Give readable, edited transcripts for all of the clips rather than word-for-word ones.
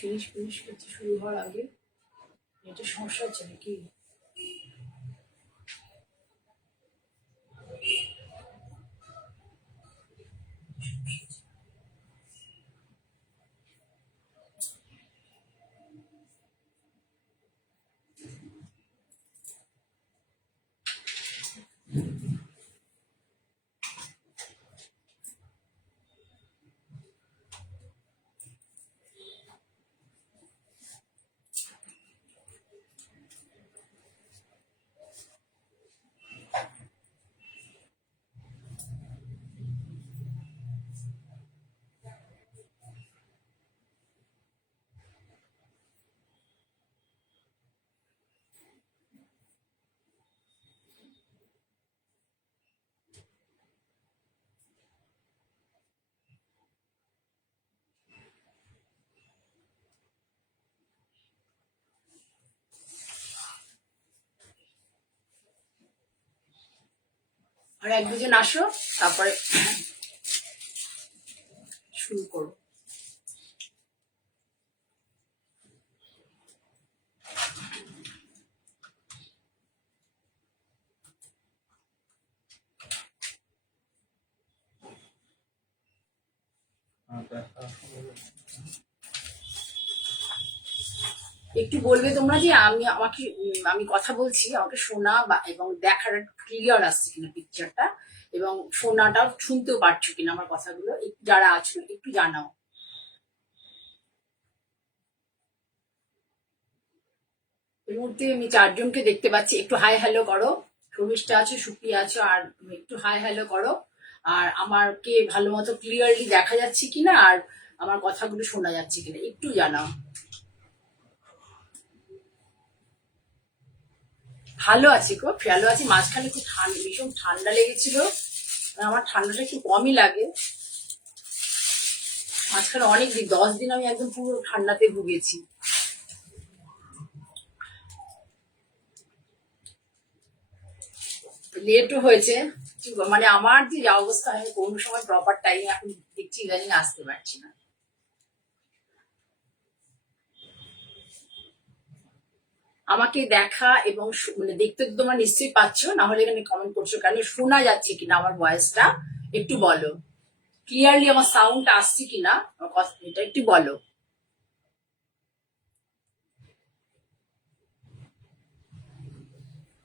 Finish finish করতে শুরু হওয়ার আগে এটা সমস্যা হচ্ছে নাকি? আর এক দুজন আসো, তারপরে শুরু করো। একটু বলবে তোমরা যে আমি কথা বলছি, আমাকে শোনা এবং দেখার ক্লিয়ার আসছে কিনা পিকচারটা, এবং শোনাটাও শুনতেও পারছো কিনা আমার কথাগুলো, যারা আছো একটু জানাও। এই মুহূর্তে আমি চারজনকে দেখতে পাচ্ছি, একটু হাই হ্যালো করো। শর্মিষ্ঠা আছো, সুপ্রিয়া আছো, আর একটু হাই হ্যালো করো। আর আমাকে ভালো মতো ক্লিয়ারলি দেখা যাচ্ছে কিনা, আর আমার কথাগুলো শোনা যাচ্ছে কিনা একটু জানাও। ভালো আছি গো, ভালো আছি। মাঝখানে খুব ঠান্ডা, ভীষণ ঠান্ডা লেগেছিল। আমার ঠান্ডাটা একটু কমই লাগে। মাঝখানে অনেক দিন, 10 দিন আমি একদম পুরো ঠান্ডাতে ভুগেছি। লেটও হয়েছে, মানে আমার যে অবস্থা, আমি কোনো সময় প্রপার টাইমে এখন দেখছি ইদানিং আসতে পারছি না। আমাকে দেখা এবং মানে দেখতে তো তোমরা নিশ্চয়ই পাচ্ছ, না হলে এখানে কমেন্ট করছো কেন? শোনা যাচ্ছে কিনা আমার ভয়েসটা একটু বলো। ক্লিয়ারলি আমার সাউন্ড আসছে কিনা আমার কথা, এটা একটু বলো।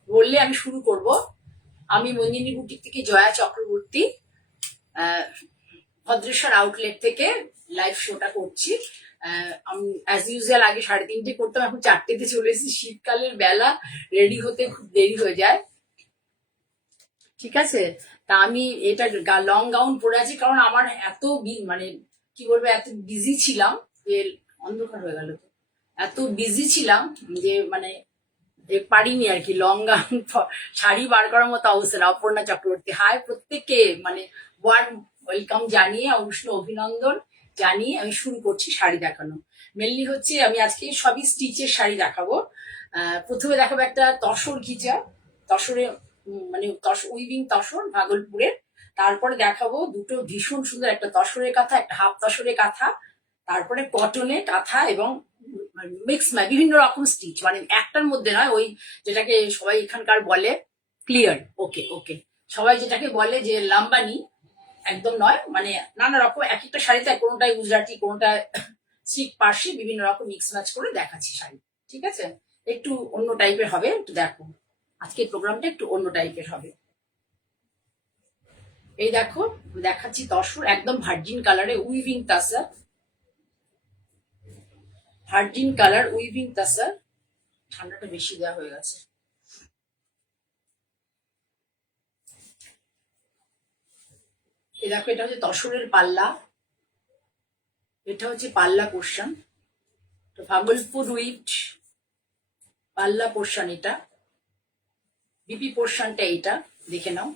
বললে আমি শুরু করব। আমি মঞ্জিনী বুটিক থেকে জয়া চক্রবর্তী, ভদ্রেশ্বর আউটলেট থেকে লাইভ শোটা করছি। আমি অ্যাজ ইউজুয়াল আগে 3:30 করতাম, এখন 4টেতে চলে এসেছি। শীতকালের বেলা, রেডি হতে খুব দেরি হয়ে যায়। ঠিক আছে, তা আমি এটা লং গাউন পরে আছি, কারণ আমার এত মানে কি বলবো, এত বিজি ছিলাম যে অন্ধকার হয়ে গেল। তো এত বিজি ছিলাম যে মানে পারিনি আর কি লং গাউন শাড়ি বার করার মতো অবস্থা না। অপর্ণা চক্রবর্তী, হাই প্রত্যেককে, মানে ওয়ার্ম ওয়েলকাম জানিয়ে, উষ্ণ অভিনন্দন জানিয়ে আমি শুরু করছি শাড়ি দেখানো। মেনলি হচ্ছে আমি আজকে সবই স্টিচের শাড়ি দেখাবো। প্রথমে দেখাবো একটা তসর ঘিচা, তসরে মানে উইভিং তসর ভাগলপুরের। তারপরে দেখাবো দুটো ভীষণ সুন্দর, একটা তসরের কাঁথা, একটা হাফ তসরের কাঁথা। তারপরে কটনে কাঁথা এবং মিক্স বিভিন্ন রকম স্টিচ, মানে একটার মধ্যে নয়, ওই যেটাকে সবাই এখানকার বলে ক্লিয়ার, ওকে ওকে, সবাই যেটাকে বলে যে লাম্বানি, একদম নয়, মানে নানা রকম এক একটা শাড়িতে কোনোটাই গুজরাটি, কোনোটা সিক পার্সি, বিভিন্ন রকম মিক্স ম্যাচ করে দেখাচ্ছি শাড়ি। ঠিক আছে, একটু অন্য টাইপের হবে, একটু দেখো। আজকের প্রোগ্রামটা একটু অন্য টাইপের হবে। এই দেখো, দেখাচ্ছি তসর, একদম ভার্জিন কালারে উইভিং তাসা, ভার্জিন কালার উইভিং তাসা। ঠান্ডাটা বেশি দেওয়া হয়ে গেছে। এই দেখো, এটা হচ্ছে তসরের পাল্লা, এটা হচ্ছে পাল্লা পোর্শন, ভাগলপুর উইট পাল্লা পোর্শন। এটা বিপি পোর্শনটা, এইটা দেখে নাও।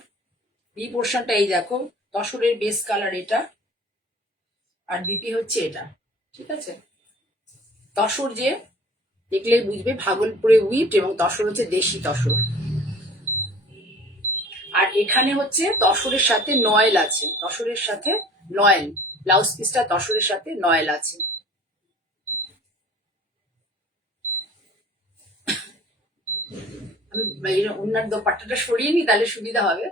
বি পোর্শনটা এই দেখো, তসরের বেস কালার এটা, আর বিপি হচ্ছে এটা। ঠিক আছে, তসর যে দেখলেই বুঝবে ভাগলপুরে উইট, এবং তসর হচ্ছে দেশি তসর। আর এখানে হচ্ছে তসরের সাথে নয়েল আছে, তসরের সাথে নয়েল, ব্লাউজ পিসটা তসরের সাথে নয়েল আছে। আমি ওনার দোপাট্টাটা সরিয়ে নি, তাহলে সুবিধা হবে।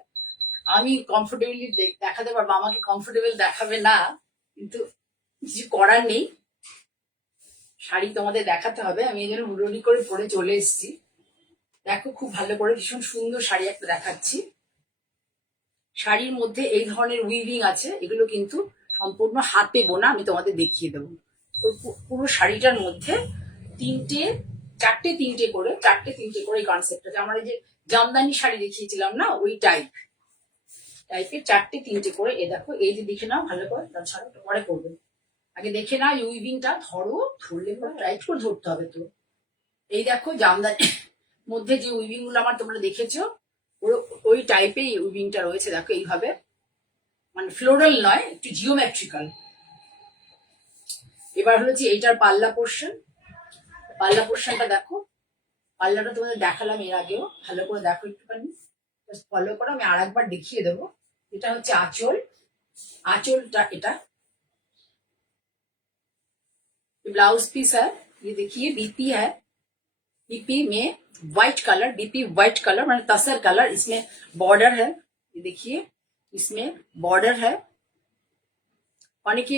আমি কমফোর্টেবলি দেখাতে পারবো, আমাকে কমফোর্টেবল দেখাবে না, কিন্তু কিছু করার নেই, শাড়ি তোমাদের দেখাতে হবে। আমি এই জন্য হুড়োড়ি করে পরে চলে এসেছি। দেখো খুব ভালো করে, ভীষণ সুন্দর শাড়ি একটা দেখাচ্ছি। শাড়ির মধ্যে এই ধরনের উইভিং আছে, এগুলো কিন্তু সম্পূর্ণ হাতে বোনা, আমি তোমাদের দেখিয়ে দেবো। তো পুরো শাড়িটার মধ্যে চারটে তিনটে করে এই কনসেপ্টটা, আমার এই যে জামদানি শাড়ি দেখিয়েছিলাম না, ওই টাইপের চারটে তিনটে করে। এ দেখো, এই যে দেখে নাও ভালো করে, ছাড়ো পরে করবে, আগে দেখে নাও এই উইভিংটা। ধরলে পরে রাইট করে ধরতে হবে তো। এই দেখো জামদানি মধ্যে যে উইভিং গুলো আমার তোমরা দেখেছো, ওই টাইপের উইভিংটা রয়েছে। দেখো এইভাবে, মানে ফ্লোরাল নয়, একটু জিওমেট্রিক্যাল। এবার হচ্ছে এইটার পাল্লা পোর্শনটা দেখো। পাল্লাটা তোমাদের দেখালাম এর আগেও, ভালো করে দেখো একটুখানি, ফলো করো, আমি আর একবার দেখিয়ে দেবো। এটা হচ্ছে आंचलটা এটা ब्लाउज पीस है, ये देखिए बीपी है, बीपी में white colour, BP white colour मतलब तसर कलर, इसमें बॉर्डर है, ये देखिए इसमें बॉर्डर है। অনেকে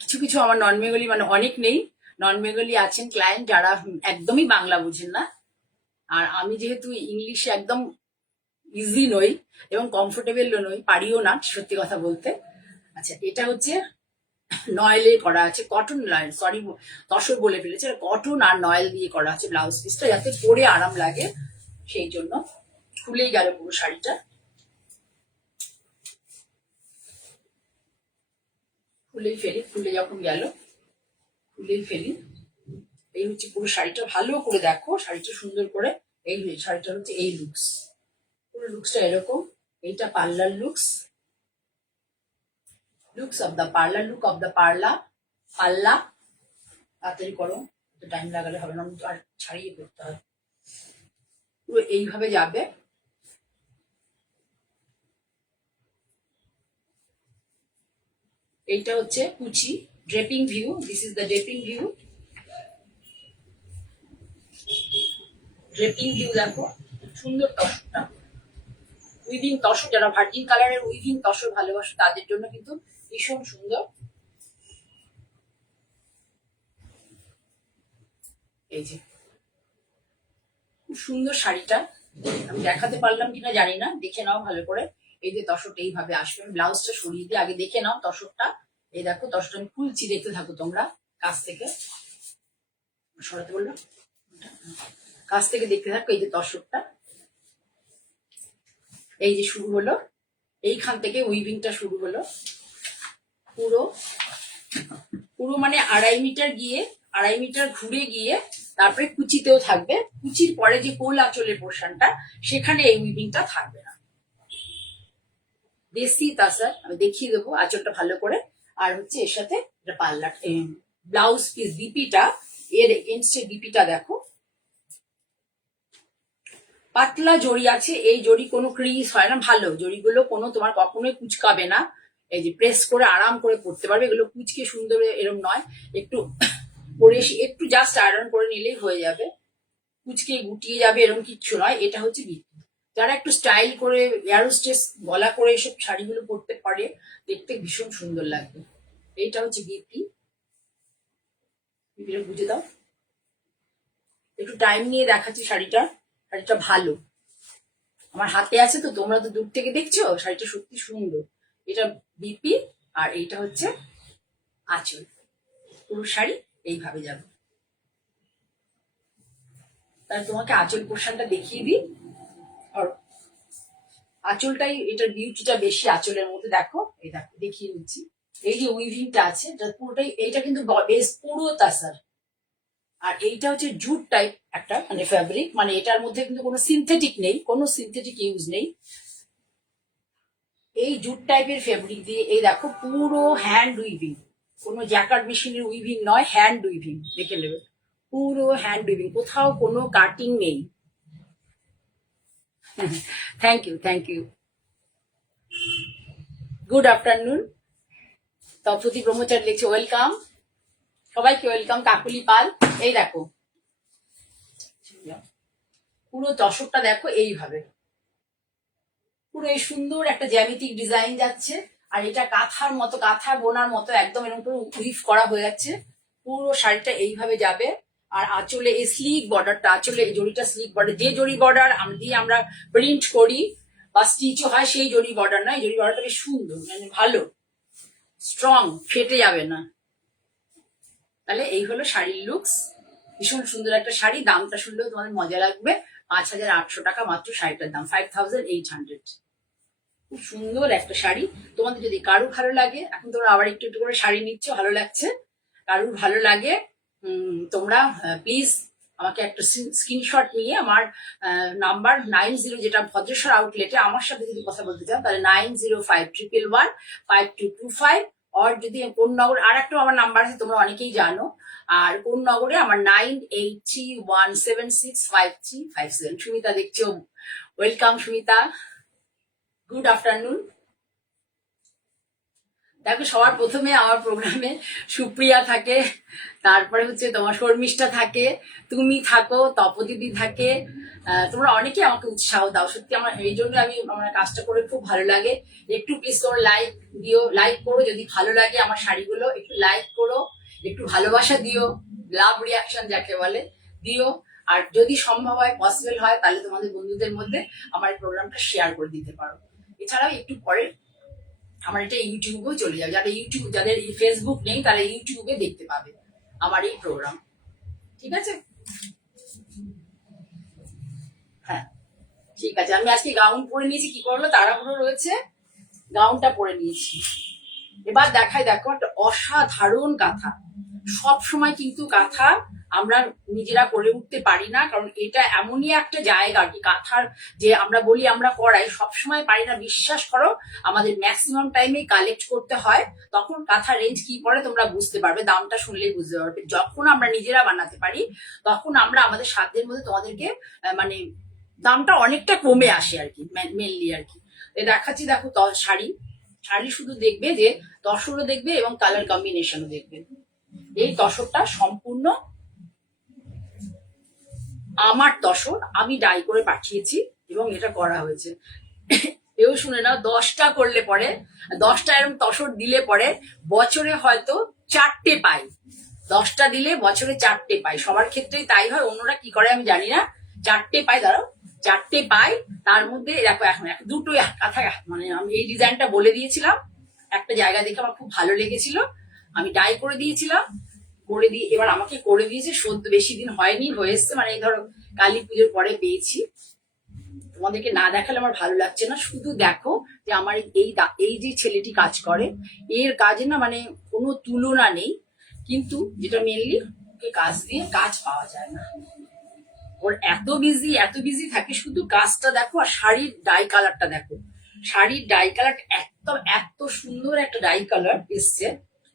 কিছু কিছু আমার নন বেঙ্গলি, মানে অনেক নেই, নন বেঙ্গলি আছেন ক্লায়েন্ট যারা একদমই বাংলা বুঝেন না। আর আমি যেহেতু ইংলিশে একদম ইজি নই এবং কমফোর্টেবলও নই, পারিও না সত্যি কথা বলতে। আচ্ছা, এটা হচ্ছে নয়েলে করা আছে, কটন নয়েল, সরি তসর বলে ফেলেছে, কটন আর নয়েল দিয়ে করা আছে ব্লাউজ পিসটা, যাতে পরে আরাম লাগে, সেই জন্য। খুলেই গেল পুরো শাড়িটা, খুলে যখন গেল খুলেই ফেলি। এই হচ্ছে পুরো শাড়িটা, ভালো করে দেখো শাড়িটা সুন্দর করে। এই শাড়িটা হচ্ছে এই পুরো লুকসটা এরকম। এইটা parlour looks of the parlour, look of the পাল্লা। তাড়াতাড়ি করো, টাইম লাগালে হবে না, আর ছাড়িয়ে করতে হবে। পুরো এইভাবে যাবে। এইটা হচ্ছে কুচি, draping view, this is the draping view. দেখো সুন্দর তসরটা, উইভিং তসর, যারা ভার্জিন কালারের উইভিং তসর ভালোবাসে তাদের জন্য কিন্তু ভীষণ সুন্দর। এই যে খুব সুন্দর শাড়িটা, আমি দেখাতে পারলাম কিনা জানি না, দেখে নাও ভালো করে। এই যে তসরটা এইভাবে আসবে, ব্লাউজটা সরিয়ে দিয়ে আগে দেখে নাও তসরটা। এই দেখো তসরটা আমি খুলছি, দেখতে থাকো তোমরা কাছ থেকে, সরাতে বললাম, কাছ থেকে দেখতে থাকো। এই যে তসরটা, এই যে শুরু হলো, এইখান থেকে উইভিংটা শুরু হলো, পুরো মানে 2.5 মিটার ঘুরে গিয়ে তারপরে কুচিতেও থাকবে। কুচির পরে যে কোল আঁচলের পোর্শনটা, সেখানে এই উইভিংটা থাকবে না। দেশি তাসার আমি দেখিয়ে দেবো আঁচলটা ভালো করে। আর হচ্ছে এর সাথে পাল্লা ব্লাউজ পিস বিপিটা, এর এগেনস্টে বিপিটা দেখো, পাতলা জড়ি আছে। এই জড়ি কোনো ক্রিজ হয় না, ভালো জড়িগুলো কোনো তোমার কখনোই কুচকাবে না। এই যে প্রেস করে আরাম করে পড়তে পারবে, এগুলো কুচকে সুন্দর এরম নয়, একটু পরে একটু জাস্ট আয়রন করে নিলেই হয়ে যাবে, কুচকে গুটিয়ে যাবে এরকম কিচ্ছু নয়। এটা হচ্ছে বিপি। যারা একটু স্টাইল করে এয়ারোস্টেস গলা করে এসব শাড়িগুলো পরতে পারে, দেখতে ভীষণ সুন্দর লাগবে। এইটা হচ্ছে বিপি, বিপিটা বুঝে দাও, একটু টাইম নিয়ে দেখাচ্ছি। শাড়িটা ভালো, আমার হাতে আছে তো, তোমরা তো দূর থেকে দেখছো, শাড়িটা সত্যি সুন্দর। এটা বিপি, আর এইটা হচ্ছে আঁচল। পুরো শাড়ি এইভাবে যাবে। তাহলে তোমাকে আঁচল পোর্শনটা দেখিয়ে দিই। আর আঁচলটাই, এটার বিউটিটা বেশি আঁচলের মধ্যে। দেখো, এই দেখো দেখিয়ে নিচ্ছি, এই যে উইভিংটা আছে পুরোটাই, এইটা কিন্তু বেশ পুরো তাসার। আর এইটা হচ্ছে জুট টাইপ একটা মানে ফ্যাব্রিক, মানে এটার মধ্যে কিন্তু কোনো সিনথেটিক নেই, কোনো সিনথেটিক ইউজ নেই। এই জুট টাইপের ফেব্রিক দিয়ে, এই দেখো পুরো হ্যান্ড উইভিং, কোনো জ্যাকার্ড মেশিনের উইভিং নয়, হ্যান্ড উইভিং, দেখে নেবে পুরো হ্যান্ড উইভিং, কোথাও কোনো কাটিং নেই। Thank you. Good afternoon. Tapati Brahmachari লিখছে ওয়েলকাম, সবাইকে ওয়েলকাম। কাকুলি পাল, এই দেখো পুরো তসরটা দেখো এইভাবে, পুরো এই সুন্দর একটা জ্যামিতিক ডিজাইন যাচ্ছে। আর এটা কাঁথার মতো, কাঁথা বোনার মতো একদম এরকম পুরো উইভ করা হয়ে যাচ্ছে। পুরো শাড়িটা এইভাবে যাবে। আর আঁচলে এই স্লিক বর্ডারটা, আঁচলে এই জড়িটা স্লিক বর্ডার, যে জড়ি বর্ডার দিয়ে আমরা প্রিন্ট করি বা স্টিচও হয় সেই জড়ি বর্ডার না, এই জড়ি বর্ডারটা বেশ সুন্দর, মানে ভালো স্ট্রং, ফেটে যাবে না। তাহলে এই হলো শাড়ির লুকস। ভীষণ সুন্দর একটা শাড়ি, দামটা শুনলেও তোমাদের মজা লাগবে। 5,800 টাকা মাত্র শাড়িটার দাম, 5,800। খুব সুন্দর একটা শাড়ি। তোমাদের যদি কারু ভালো লাগে, এখন তোমরা আবার একটু একটু করে শাড়ি নিচ্ছ, ভালো লাগছে, কারুর ভালো লাগে তোমরা প্লিজ আমাকে একটা স্ক্রিনশট নিয়ে আমার নাম্বার 90, যেটা ভদ্রেশ্বর আউটলেটে আমার সাথে যদি কথা বলতে চাও তাহলে 9051115225, আর যদি কোন নগর, আর একটা আমার নাম্বার আছে তোমরা অনেকেই জানো, আর কোন নগরে আমার 9831765357। সুমিতা দেখছো, ওয়েলকাম সুমিতা, গুড আফটারনুন। দেখো সবার প্রথমে আমার প্রোগ্রামে সুপ্রিয়া থাকে, তারপরে হচ্ছে তোমার শর্মিষ্ঠা থাকে, তুমি থাকো, তপদিদি থাকে, তোমরা অনেকে আমাকে উৎসাহ দাও, সত্যি আমার এই জন্য আমি আমার কাজটা করে খুব ভালো লাগে। একটু প্লিজ তোমরা লাইক দিও, লাইক করো যদি ভালো লাগে আমার শাড়িগুলো, একটু লাইক করো, একটু ভালোবাসা দিও, লাভ রিয়াকশন যাকে বলে দিও। আর যদি সম্ভব হয়, পসিবল হয়, তাহলে তোমাদের বন্ধুদের মধ্যে আমার এই প্রোগ্রামটা শেয়ার করে দিতে পারো। এছাড়াও একটু পরে আমার এটা ইউটিউবেও চলে যাবে, যাদের ফেসবুক নেই তারা ইউটিউবে দেখতে পাবে আমার এই প্রোগ্রাম, ঠিক আছে? হ্যাঁ ঠিক আছে। আমি আজকে গাউন পরে নিয়েছি, কি করলো তাড়াহুড়ো রয়েছে, গাউনটা পরে নিয়েছি। এবার দেখাই, দেখো একটা অসাধারণ কাঁথা। সব সময় কিন্তু কাঁথা আমরা নিজেরা করে উঠতে পারি না, কারণ এটা এমনই একটা জায়গা কি কাঁথার, যে আমরা বলি আমরা করাই, সবসময় পারি না, বিশ্বাস করো। আমাদের ম্যাক্সিমাম টাইমে কালেক্ট করতে হয়, তখন কাঁথার রেঞ্জ কি পড়ে তোমরা বুঝতে পারবে, দামটা শুনলেই বুঝতে পারবে। যখন আমরা নিজেরা বানাতে পারি তখন আমরা আমাদের সাধ্যের মধ্যে তোমাদেরকে মানে দামটা অনেকটা কমে আসে আর কি, মেনলি আর কি। দেখাচ্ছি, দেখো শাড়ি, শাড়ি শুধু দেখবে যে তসরও দেখবে এবং কালার কম্বিনেশনও দেখবে। এই তসরটা সম্পূর্ণ আমার তসর, আমি ডাই করে পাঠিয়েছি এবং এটা করা হয়েছে। এও শুনে নাও, 10টা করলে পরে, 10টা এরকম তসর দিলে পরে বছরে হয়তো 4টে পাই। 10টা দিলে বছরে 4টে পাই, সবার ক্ষেত্রেই তাই হয়, অন্যরা কি করে আমি জানি না। 4টে পাই, দাঁড়াও, 4টে পাই। তার মধ্যে দেখো এখন দুটোই কথা, মানে আমি এই ডিজাইনটা বলে দিয়েছিলাম, একটা জায়গা দেখে আমার খুব ভালো লেগেছিল, আমি ডাই করে দিয়েছিলাম, করে দিয়ে এবার আমাকে করে দিয়েছে, সদ্য বেশি দিন হয়নি, হয়ে এসছে, মানে এই ধরো কালী পুজোর পরে পেয়েছি। তোমাদেরকে না দেখালে আমার ভালো লাগছে না, শুধু দেখো যে আমার এই যে ছেলেটি কাজ করে, এর কাজে না মানে কোনো তুলনা নেই, কিন্তু যেটা মেনলি ওকে কাজ দিয়ে কাজ পাওয়া যায় না, ওর এত বিজি থাকে, শুধু কাজটা দেখো। আর শাড়ির ডাই কালারটা দেখো, শাড়ির ডাই কালার একদম এত সুন্দর একটা ডাই কালার এসছে।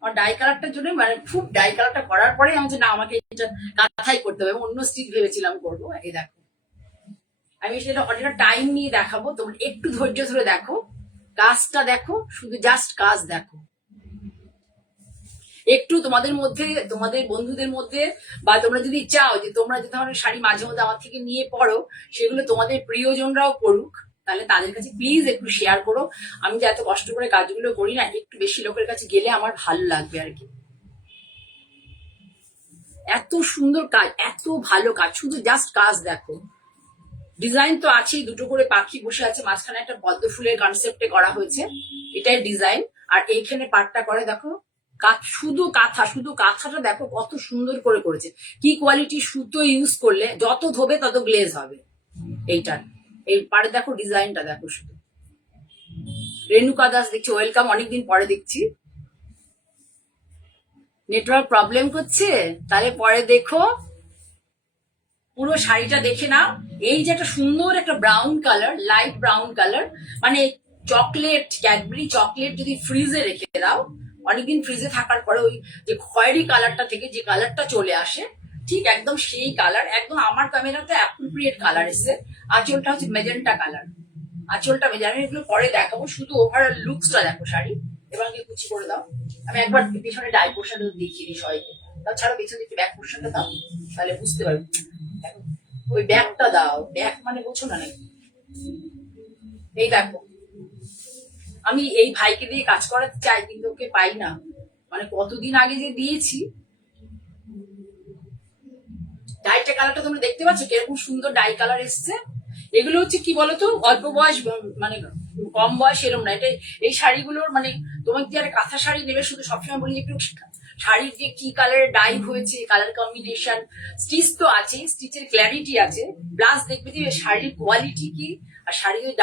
আমার ডাই কালারটার জন্য মানে খুব ডাই কালারটা করার পরে আমি না আমাকে এটা কাঁথাই করতে হবে, অন্য স্টিচ ভেবেছিলাম করবো। এই দেখো আমি সেটা অনেকটা টাইম নিয়ে দেখাবো, তোমরা একটু ধৈর্য ধরে দেখো, কাজটা দেখো, শুধু জাস্ট কাজ দেখো। একটু তোমাদের মধ্যে, তোমাদের বন্ধুদের মধ্যে, বা তোমরা যদি চাও যে তোমরা যে ধরনের শাড়ি মাঝে মধ্যে আমার থেকে নিয়ে পড়ো, সেগুলো তোমাদের প্রিয়জনরাও করুক, তাহলে তাদের কাছে প্লিজ একটু শেয়ার করো। আমি যে এত কষ্ট করে কাজগুলো করি না, একটু বেশি লোকের কাছে গেলে আমার ভালো লাগবে আর কি। এত সুন্দর কাজ, এত ভালো কাজ, শুধু জাস্ট কাজ দেখো। ডিজাইন তো আছেই, দুটো করে পাখি বসে আছে, মাঝখানে একটা পদ্ম ফুলের কনসেপ্টে করা হয়েছে, এটাই ডিজাইন। আর এইখানে পাটটা করে দেখো, শুধু কাঁথা, শুধু কাঁথাটা দেখো কত সুন্দর করে করেছে, কি কোয়ালিটি সুতো ইউজ করলে যত ধোবে তত গ্লেজ হবে। এইটার এই পাড়ে দেখো, ডিজাইনটা দেখো শুধু। রেণুকা দাস দেখছি, ওয়েলকাম, অনেকদিন পরে দেখছি। নেটওয়ার্ক প্রবলেম করছে, তাহলে পরে দেখো, পুরো শাড়িটা দেখে নাও। এই যে একটা সুন্দর একটা brown colour, light brown colour, মানে চকলেট, ক্যাডবেরি চকলেট যদি ফ্রিজে রেখে দাও, অনেকদিন ফ্রিজে থাকার পরে ওই যে খয়েরি কালারটা থেকে যে কালারটা চলে আসে, ঠিক একদম সেই কালার, একদম আমার ক্যামেরাতে অ্যাপ্রোপ্রিয়েট কালার এসছে। আঁচলটা হচ্ছে মেজেন্টা কালার, আঁচলটা মেজানো, এগুলো পরে দেখাবো, শুধু ওভারঅল লুকসটা দেখো শাড়ি। এবার কুচি করে দাও, আমি একবার পিছনে ডাই পোর্শনটা দেখিয়ে দিই সবাইকে, তাছাড়া পিছনে একটু ব্যাক পোর্শনটা দাও, তাহলে বুঝতে পারবে। দেখো ওই ব্যাগটা দাও, ব্যাগ মানে বোঝো না নাকি? এই দেখো, আমি এই ভাইকে দিয়ে কাজ করাতে চাই কিন্তু ওকে পাই না, মানে কতদিন আগে যে দিয়েছি। ডাইটা কালারটা তোমরা দেখতে পাচ্ছ কিরকম সুন্দর ডাই কালার এসছে। এগুলো হচ্ছে কি বলতো, অল্প বয়স মানে কম বয়স এরকম না, এটা এই শাড়িগুলোর মানে তোমাকে যে একটা কাঁথা শাড়ি নেবে, শুধু সবসময় বলি একটু শাড়ির যে কি কালারের ডাই হয়েছে, কালার কম্বিনেশন, স্টিচ তো আছে, স্টিচের ক্ল্যারিটি আছে, প্লাস দেখবে যে শাড়ির কোয়ালিটি কি। আর শাড়ি যদি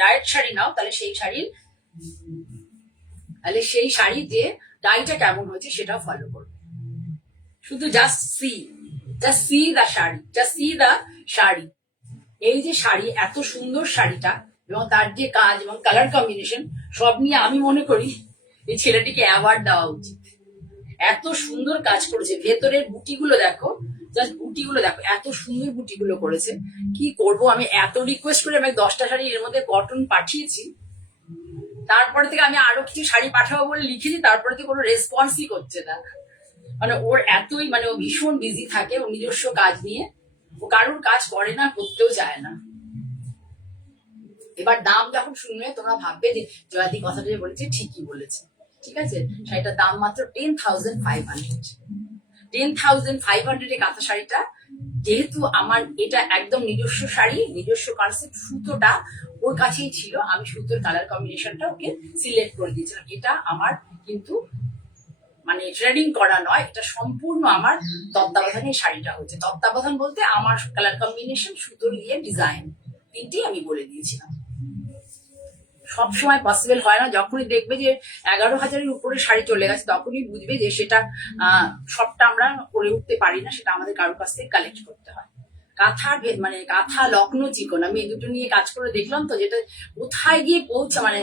ডায়েট শাড়ি নাও তাহলে সেই শাড়িতে ডাইটা কেমন হয়েছে সেটাও ফলো করবে। শুধু জাস্ট সি দা শাড়ি, জাস্ট সি দা শাড়ি। এই যে শাড়ি, এত সুন্দর শাড়িটা এবং তার যে কাজ এবং কালার কম্বিনেশন সব নিয়ে আমি মনে করি এই ছেলেটিকে অ্যাওয়ার্ড দেওয়া উচিত। এত সুন্দর কাজ করেছে, ভেতরের বুটিগুলো দেখো, জাস্ট বুটিগুলো দেখো, এত সুন্দর বুটিগুলো করেছে। কি করব, আমি এত রিকোয়েস্ট করে আমি 10টা শাড়ি এর মধ্যে কটন পাঠিয়েছি, তারপরে থেকে আমি আরো কিছু শাড়ি পাঠাবো বলে লিখেছি, তারপরে থেকে কোনো রেসপন্সই করছে না। মানে ওর এতই, মানে ও ভীষণ বিজি থাকে ওর নিজস্ব কাজ নিয়ে, ও কারোর কাজ করে না, করতেও চায় না। এবার দাম যখন শুনবে তোমরা ভাববে যে জয়াদি কথাটা যে বলেছে ঠিকই বলেছে। ঠিক আছে, শাড়িটার দাম মাত্র 10,500। 10,500 কাঁথা শাড়িটা, যেহেতু আমার এটা একদম নিজস্ব শাড়ি, নিজস্ব কনসেপ্ট, সুতোটা ওর কাছেই ছিল, আমি সুতোর কালার কম্বিনেশনটা ওকে সিলেক্ট করে দিয়েছিলাম। এটা আমার কিন্তু মানে ট্রেডিং করা নয়, এটা সম্পূর্ণ আমার তত্ত্বাবধানে শাড়িটা হচ্ছে। তত্ত্বাবধান বলতে আমার কালার কম্বিনেশন, সুতোর ইয়ে, ডিজাইন, তিনটি আমি বলে দিয়েছিলাম। সবসময় পসিবল হয় না, যখনই দেখবে যে 11,000-এর উপরে শাড়ি চলে গেছে তখনই বুঝবে যে সেটা সবটা আমরা করে উঠতে পারি না, সেটা আমাদের কারোর কাছ থেকে কালেক্ট করতে হয়। কাঁথার মানে কাঁথা, লগ্ন, চিকন, আমি এই দুটো নিয়ে কাজ করে দেখলাম তো, যেটা কোথায় গিয়ে মানে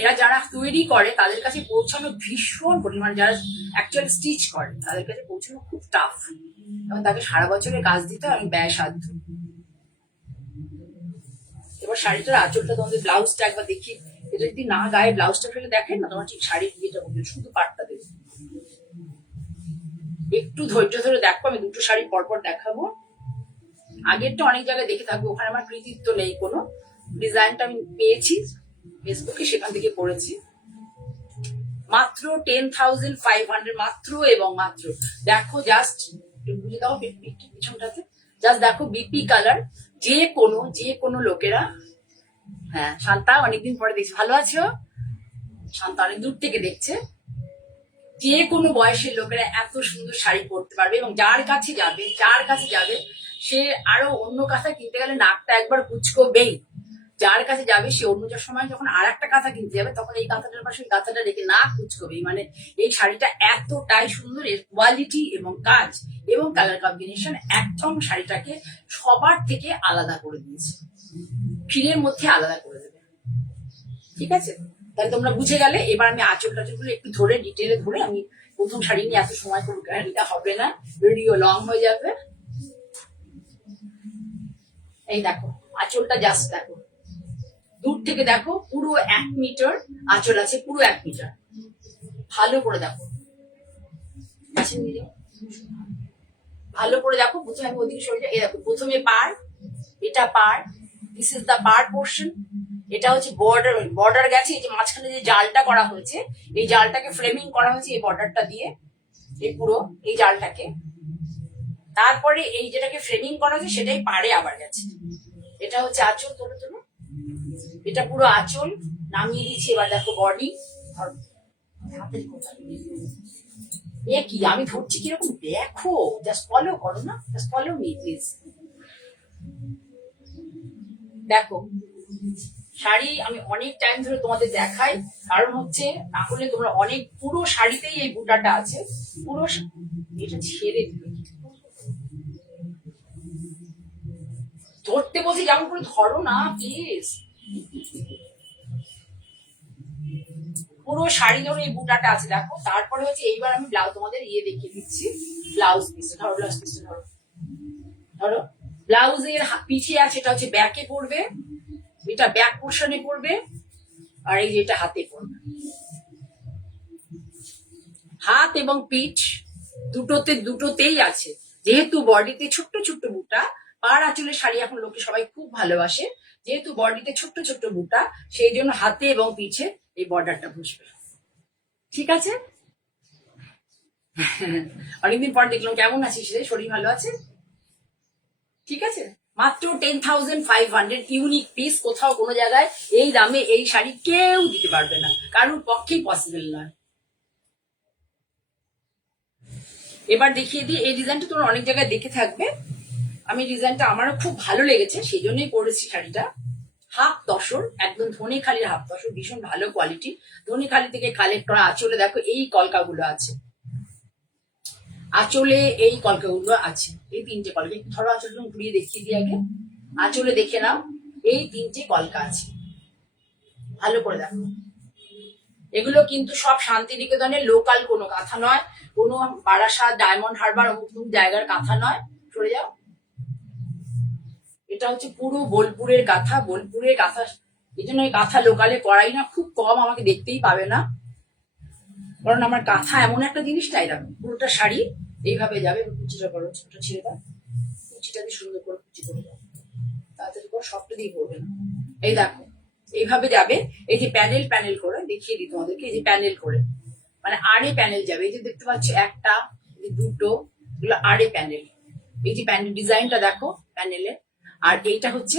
এরা যারা তৈরি করে তাদের কাছে পৌঁছানো ভীষণ কঠিন, মানে যারা অ্যাকচুয়ালি স্টিচ করে তাদের কাছে পৌঁছানো খুব টাফ, এবং তাকে সারা বছরের কাজ দিতে হয়, ব্যয় সাধ্য। এবার শাড়িটার আঁচলটা, তোমাদের ব্লাউজটা একবার দেখি, এটা যদি না গায়ে ব্লাউজটা ফেলে দেখেন না, তোমার ঠিক শাড়ির বিয়েটা বলবে, শুধু পাটটা দেবে। একটু ধৈর্য ধরে দেখো, আমি দুটো শাড়ি পরপর দেখাবো। আগেরটা অনেক জায়গায় দেখে থাকবো, ওখানে আমার কৃতিত্ব নেই কোনো, ডিজাইনটা আমি পেয়েছি ফেসবুকে, সেখান থেকে করেছি। মাত্র 10,500, মাত্র এবং মাত্র। দেখো জাস্ট বুঝে দাও পিছনটাতে, জাস্ট দেখো বিপি কালার। যে কোনো লোকেরা, হ্যাঁ শান্তা অনেকদিন পরে দেখছি, ভালো আছো? শান্তা অনেক দূর থেকে দেখছে। যে কোনো বয়সের লোকেরা এত সুন্দর শাড়ি পরতে পারবে, এবং যার কাছে যাবে সে আরো অন্য কাঁথা কিনতে গেলে নাকটা একবার কুচকোবেই। যার কাছে যাবে সে অন্য সময় যখন আর একটা কাঁথা কিনতে যাবে তখন এই কাঁথাটার পাশে ওই কাঁথাটা রেখে নাক কুচকোবেই। মানে এই শাড়িটা এতটাই সুন্দর, এর কোয়ালিটি এবং কাজ এবং কালার কম্বিনেশন একদম শাড়িটাকে সবার থেকে আলাদা করে দিয়েছে, ফিরের মধ্যে আলাদা করে দেবে। ঠিক আছে, তাহলে তোমরা বুঝে গেলে। এবার আমি আঁচল টাচলগুলো একটু ধরে ডিটেলে ধরে, আমি প্রথম শাড়ি নিয়ে এত সময় করে এটা হবে না, ভিডিও লং হয়ে যাবে। এই দেখো আঁচলটা, জাস্ট দেখো, দূর থেকে দেখো, পুরো 1 মিটার আঁচল আছে, পুরো 1 মিটার। ভালো করে দেখো, ভালো করে দেখো। প্রথমে আমি ওদিকে সরে যাই, এই দেখো, প্রথমে পার, এটা পার, দিস ইজ দা পার পোর্শন। এটা হচ্ছে বর্ডার গেছে, এই যে মাঝখানে যে জালটা করা হয়েছে, এই জালটাকে ফ্রেমিং করা হয়েছে এই বর্ডারটা দিয়ে, এই পুরো এই জালটাকে। তারপরে এই যেটাকে ফ্রেমিং করা হয়েছে সেটাই পারে আবার গেছে। এটা হচ্ছে আঁচল, তোলো তোলো, এটা পুরো আঁচল নামিয়ে দিচ্ছি। এবার দেখো বডি, এ কি আমি ধরছি কিরকম দেখো, জাস্ট ফলো করো না, জাস্ট ফলো মি প্লিজ। দেখো শাড়ি আমি অনেক টাইম ধরে তোমাদের দেখাই, কারণ হচ্ছে তাহলে তোমরা অনেক, পুরো শাড়িতেই এই বুটাটা আছে, পুরো এটা ছেড়ে দিবে, ধরতে বলছি যেমন করে ধরো না প্লিজ। পুরো শাড়ি ধরে এই বুটাটা আছে দেখো। তারপরে হচ্ছে এইবার আমি ব্লাউজ তোমাদের ইয়ে দেখিয়ে দিচ্ছি, ব্লাউজ পিস ধরো, ব্লাউজ পিস ধরো, ধরো ব্লাউজের পিঠে আছে, এটা হচ্ছে ব্যাকে পড়বে, এটা ব্যাক পোর্শনে পড়বে, আর এই যে এটা হাতে পড়বে। হাত এবং পিঠ দুটোতেই আছে, যেহেতু বডিতে ছোট্ট ছোট্ট বুটা, পাড় আঁচলের শাড়ি এখন লোকে সবাই খুব ভালোবাসে, যেহেতু বডিতে ছোট্ট ছোট্ট বুটা, সেই জন্য হাতে এবং পিছে এই বর্ডারটা বসবে। ঠিক আছে, অনেকদিন পর দেখলাম, কেমন আছিস রে? শরীর ভালো আছে? ঠিক আছে, মাত্র 10,500 ইউনিক পিস। কোথাও কোনো জায়গায় এই দামে এই শাড়ি কেউ দিতে পারবে না, কারোর পক্ষেই পসিবল নয়। এবার দেখিয়ে দিই এই ডিজাইনটা, তোমরা অনেক জায়গায় দেখে থাকবে। আমি ডিজাইনটা আমারও খুব ভালো লেগেছে, সেই জন্যই পরেছি শাড়িটা। হাফ তসর, একদম ধনেখালির হাফ তসর, ভীষণ ভালো কোয়ালিটি। ধনেখালি থেকে কালেক্ট করা। আঁচলে দেখো এই কলকাগুলো আছে, আঁচলে এই কলকাগুলো আছে, এই তিনটে কলকা। একটু ধরো আঁচলটা ঘুরিয়ে দেখিয়ে দিই আগে, আঁচলে দেখে নাও এই তিনটে কলকা আছে, ভালো করে দেখো। এগুলো কিন্তু সব শান্তিনিকেতনের লোকাল কোনো কাঁথা নয়, কোনো বারাসাত, ডায়মন্ড হারবার অমুক জায়গার কাঁথা নয়। সরে যাও। এটা হচ্ছে পুরো বোলপুরের কাঁথা, বোলপুরের কাঁথা। এই জন্য ওই কাঁথা লোকালে করাই না, খুব কম, আমাকে দেখতেই পাবে না। কারণ আমার কাঁথা এমন একটা জিনিস, তাই রাখো। পুরোটা শাড়ি এইভাবে যাবে। কুচিটা করো, ছোট ছেড়ে দাও, কুচিটা দিয়ে সুন্দর করে কুচি করে দাও, তাড়াতাড়ি করে, সবটা দিয়ে করবে না। এই দেখো এইভাবে যাবে। এই যে প্যানেল প্যানেল করে দেখিয়ে দিই তোমাদেরকে, এই যে প্যানেল করে, মানে আড়ে প্যানেল যাবে। এই যে দেখতে পাচ্ছ একটা, দুটো, এগুলো আড়ে প্যানেল। এই যে প্যানেল ডিজাইনটা দেখো প্যানেলে। আর এইটা হচ্ছে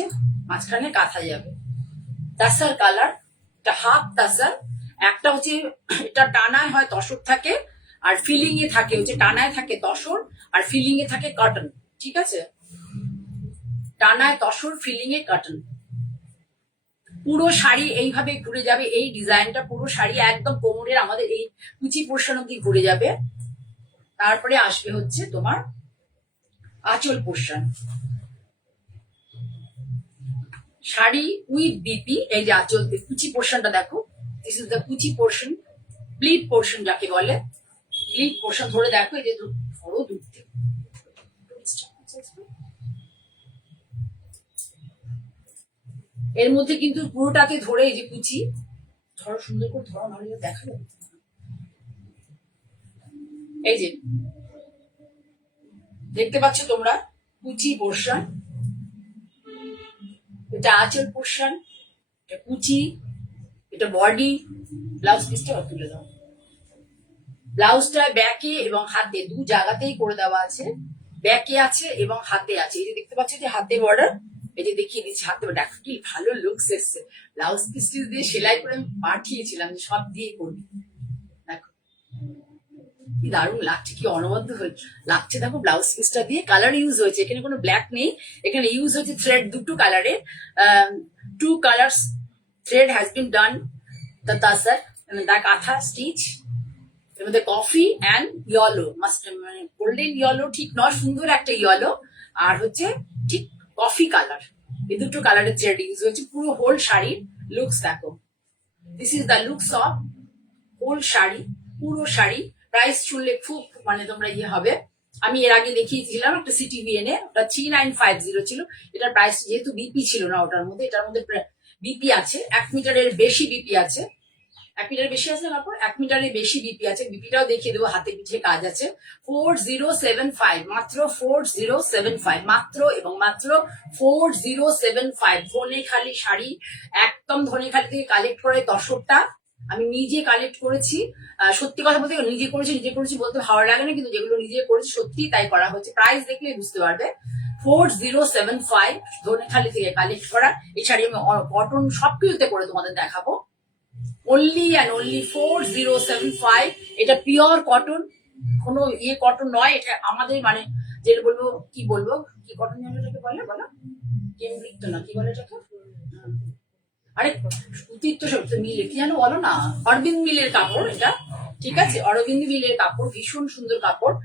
মাঝখানে কাঁথা যাবে। তাসার কালার, এটা হাফ তাসার। একটা হচ্ছে এটা টানায় হয় তসর থাকে, আর ফিলিং এ থাকে হচ্ছে, টানায় থাকে তসর আর ফিলিং এ থাকে কটন। ঠিক আছে, টানায় তসর, ফিলিং এ কটন। পুরো শাড়ি এইভাবে ঘুরে যাবে। এই ডিজাইনটা পুরো শাড়ি একদম কোমরের আমাদের এই কুচি পোর্শন অব্দি ঘুরে যাবে। তারপরে আসবে হচ্ছে তোমার আঁচল পোর্শন। Sari with BP. এই যে আঁচল কুচি পোর্শনটা দেখো, দিস ইজ দ্য কুচি পোর্শন, প্লিট পোর্শন যাকে বলে। প্লিট পোর্শন ধরে দেখো, এই যে ধরো দূর থেকে, এর মধ্যে কিন্তু পুরোটাতে ধরে এই যে কুচি ধরো, সুন্দর করে ধরো, নাহলে দেখা যাবে। এই যে দেখতে পাচ্ছ তোমরা কুচি পোর্শন, এটা আঁচল পোর্শন, এটা কুচি, এটা বডি। ব্লাউজ পিসটা তুলে দাও। ব্লাউজটা ব্যাকে এবং হাতে দু জায়গাতেই করে দেওয়া আছে, ব্যাকে আছে এবং হাতে আছে। এই যে দেখতে পাচ্ছ যে হাতে বর্ডার, এই যে দেখিয়ে দিচ্ছি হাতে। দেখো কি ভালো লুকস এসছে। ব্লাউজ পিস দিয়ে সেলাই করে আমি পাঠিয়েছিলাম যে সব দিয়ে করবি। দেখো কি দারুণ লাগছে, কি অনবদ্য লাগছে। দেখো ব্লাউজ পিসটা দিয়ে কালার ইউজ হয়েছে, এখানে কোনো ব্ল্যাক নেই, এখানে ইউজ হয়েছে থ্রেড, দুটো কালারের, two colours thread has been done the tussar, the kantha stitch. এর মধ্যে কফি অ্যান্ড ইয়েলো, মাস্ট মানে গোল্ডেন ইয়েলো ঠিক নয়, সুন্দর একটা ইয়েলো, আর হচ্ছে ঠিক কফি কালার। এই দুটো কালারের থ্রেড ইউজ হয়েছে। পুরো হোল শাড়ির লুকস দেখো, this is the looks of whole sari. পুরো শাড়ি প্রাইস শুনলে খুব মানে তোমরা ইয়ে হবে। আমি এর আগে দেখিয়েছিলাম একটা CTVN এ, ওটা 3950 ছিল। এটার প্রাইস যেহেতু বিপি ছিল না ওটার মধ্যে, এটার মধ্যে বিপি আছে, 1 মিটারের বেশি বিপি আছে। 1 মিটার বেশি আছে না, 1 মিটারের বেশি বিপি আছে। বিপিটাও দেখিয়ে দেবো, হাতে পিঠে কাজ আছে। 4075, মাত্র 4075, মাত্র এবং মাত্র 4075। ধনেখালি শাড়ি, একদম ধনেখালি থেকে কালেক্ট করে তসরটা আমি নিজে কালেক্ট করেছি। সত্যি কথা বলতে নিজে করেছি বলতে ভালো লাগে না, কিন্তু যেগুলো নিজে করেছি সত্যি তাই করা হয়েছে। প্রাইস দেখলে বুঝতে পারবে। 4075 ধনেখালি থেকে কালেক্ট করা এই শাড়ি। আমি কটন সবকিছুতে করে তোমাদের দেখাবো। only and only 4075। এটা পিওর কটন, কোনো ইয়ে কটন নয়। এটা আমাদের মানে যেটা বলবো, কি বলবো, কি কটন জানো এটাকে বলে, বলো? কেমব্রিক তো না, কি বলে এটাকে? আরে সুতির তো সব মিলে, কি জানো বলো না, অরবিন্দ মিলের কাপড় এটা। ঠিক আছে, অরবিন্দ মিলের কাপড়, ভীষণ সুন্দর কাপড়।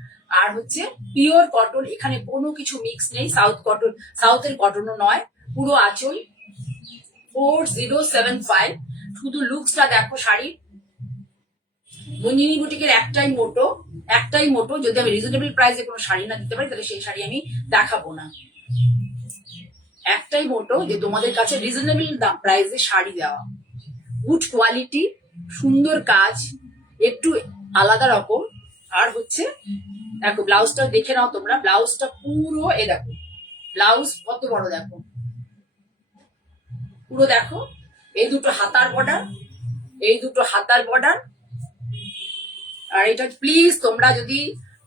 আর হচ্ছে পিওর কটন, এখানে কোনো কিছু মিক্স নেই। সাউথ কটন, সাউথের কটনও নয়। পুরো আঁচল। 4075। শুধু লুকসটা দেখো শাড়ি। মঞ্জিনী বুটিকের একটাই মোটো। যদি আমি রিজনেবল প্রাইসে কোনো শাড়ি না দিতে পারি, তাহলে সেই শাড়ি আমি দেখাবো না। একটাই মোটো যে তোমাদের কাছে রিজনেবল প্রাইসে শাড়ি দেওয়া, গুড কোয়ালিটি, সুন্দর কাজ, একটু আলাদা রকম। আর হচ্ছে দেখো ব্লাউজটা দেখে নাও তোমরা, ব্লাউজটা পুরো এ দেখো ব্লাউজ কত বড় দেখো, পুরো দেখো। এই দুটো হাতার বর্ডার, এই দুটো হাতার বর্ডার। আর এটা প্লিজ তোমরা যদি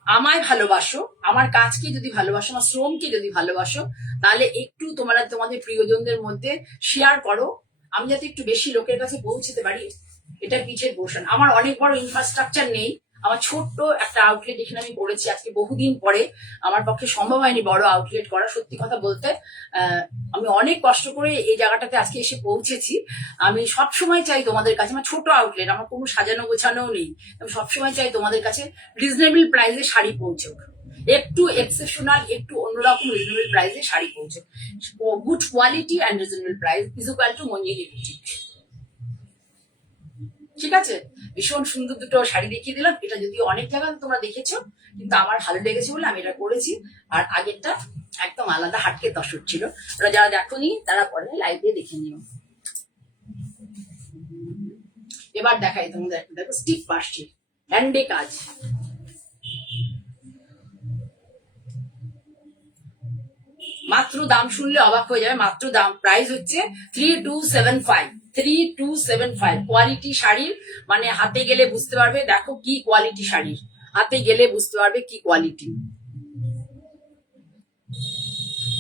আমায় ভালোবাসো, আমার কাজকে যদি ভালোবাসো, আমার শ্রমকে যদি ভালোবাসো, তাহলে একটু তোমরা তোমাদের প্রিয়জনদের মধ্যে শেয়ার করো, আমি যাতে একটু বেশি লোকের কাছে পৌঁছতে পারি। এটা পিঠের পোর্শন। আমার অনেক বড় ইনফ্রাস্ট্রাকচার নেই, আমার ছোট্ট একটা আউটলেট এখানে আমি করেছি আজকে বহুদিন পরে। আমার পক্ষে সম্ভব হয়নি বড় আউটলেট করা, সত্যি কথা বলতে। আমি অনেক কষ্ট করে এই জায়গাটাতে আজকে এসে পৌঁছেছি। আমি সবসময় চাই তোমাদের কাছে, আমার ছোট আউটলেট, আমার কোনো সাজানো গোছানোও নেই, আমি সবসময় চাই তোমাদের কাছে রিজনেবল প্রাইসে শাড়ি পৌঁছক, একটু এক্সেপশনাল, একটু অন্যরকম রিজনেবল প্রাইসে শাড়ি পৌঁছক। Good quality and reasonable price is equal to Manjini boutique. ঠিক আছে, ভীষণ সুন্দর দুটো শাড়ি দেখিয়ে দিলাম। এটা যদি অনেক জায়গায় তোমরা দেখেছো, কিন্তু আমার ভালো লেগেছে বলে আমি এটা করেছি। আর আগেরটা একদম আলাদা হাটকে দর্শক ছিল, ওরা যারা দেখোনি তারা পরে লাইভে দেখে নিও। এবার দেখাই তোমাদের, দেখো স্টিক পাশি হ্যান্ডে কাজ, মাত্র দাম শুনলে অবাক হয়ে যাবে। মাত্র দাম প্রাইস হচ্ছে 3275, 3275। কোয়ালিটি শাড়ির মানে হাতে গেলে বুঝতে পারবে, দেখো কি কোয়ালিটি শাড়ির, হাতে গেলে বুঝতে পারবে কি কোয়ালিটি।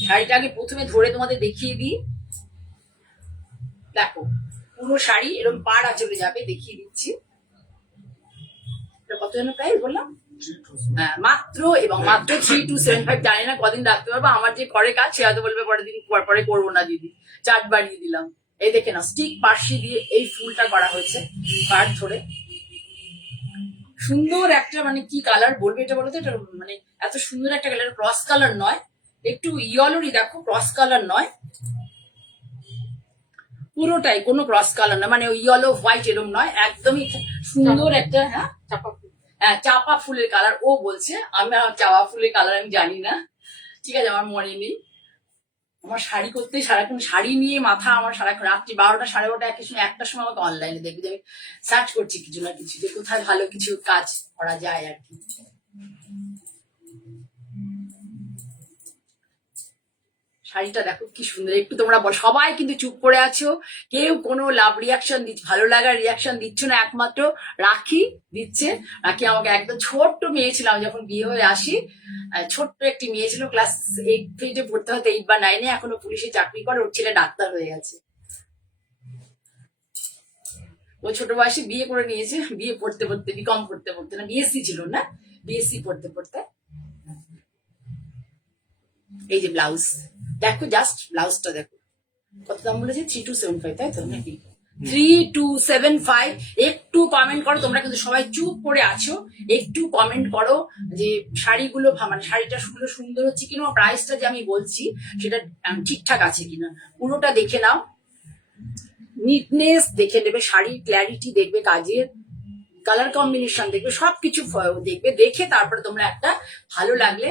শাড়িটাকে প্রথমে ধরে তোমাদের দেখিয়ে দিই, দেখো পুরো শাড়ি এরকম পাড়া চলে যাবে, দেখিয়ে দিচ্ছি। কত যেন প্রাইস বললাম? হ্যাঁ মাত্র, এবং মাত্র 3275। জানি না কদিন রাখতে পারবো, আমার যে ঘরে কাজ সে হয়তো বলবে পরের দিন পরে করবো না দিদি, চার্জ বাড়িয়ে দিলাম। এই দেখে নাও, স্টিক পার্সি দিয়ে এই ফুলটা করা হয়েছে, পাড় ধরে সুন্দর একটা, মানে কি কালার বলবে এটা বলতো, এটা মানে এত সুন্দর একটা কালার, ক্রস কালার নয়, একটু ইয়েলোরই, দেখো ক্রস কালার নয় পুরোটাই, কোনো ক্রস কালার নয়, মানে ইয়েলো হোয়াইট এরকম নয়, একদমই সুন্দর একটা। হ্যাঁ চাপা ফুলের কালার ও বলছে, আমি চাপা ফুলের কালার আমি জানি না, ঠিক আছে আমার মনে নেই। আমার শাড়ি করতে সারাক্ষণ শাড়ি নিয়ে মাথা আমার, সারাক্ষণ রাত্রি 12টা 12:30 একই সময়, একটার সময় আমাকে অনলাইনে দেখবে যে আমি সার্চ করছি কিছু না কিছু, যে কোথায় ভালো কিছু কাজ করা যায় আর কি। শাড়িটা দেখো কি সুন্দর, একটু তোমরা সবাই কিন্তু চুপ করে আছো, কেউ কোনো লাভ রিয়াকশন দিচ্ছে, ভালো লাগার রিয়াকশন দিচ্ছ না, একমাত্র রাখি দিচ্ছে। রাখি আমাকে একদম ছোট্ট মেয়ে ছিল, আমি যখন বিয়ে হয়ে আসি, ছোট্ট একটি মেয়ে ছিল, ক্লাস 8 পড়তে হতো, 8 বা 9-এ, এখনো পুলিশে চাকরি করে, ওর ছেলে ডাক্তার হয়ে গেছে। ও ছোট বয়সে বিয়ে করে নিয়েছে, বিয়ে পড়তে পড়তে, বিকম পড়তে পড়তে, না বিএসসি ছিল না, বিএসসি পড়তে পড়তে। এই যে ব্লাউজ দেখো, জাস্ট ব্লাউজটা দেখো, কত দাম বলেছে? 3275, তাই তো নাকি? 3275। একটু কমেন্ট করো, তোমরা কিন্তু সবাই চুপ করে আছো, একটু কমেন্ট করো যে শাড়িগুলো, মানে শাড়িটা সুন্দর হচ্ছে কিনা, প্রাইসটা যে আমি বলছি সেটা ঠিকঠাক আছে কিনা, পুরোটা দেখে নাও, নিটনেস দেখে নেবে, শাড়ির ক্ল্যারিটি দেখবে, কাজের কালার কম্বিনেশন দেখবে, সবকিছু দেখবে, দেখে তারপরে তোমরা একটা ভালো লাগলে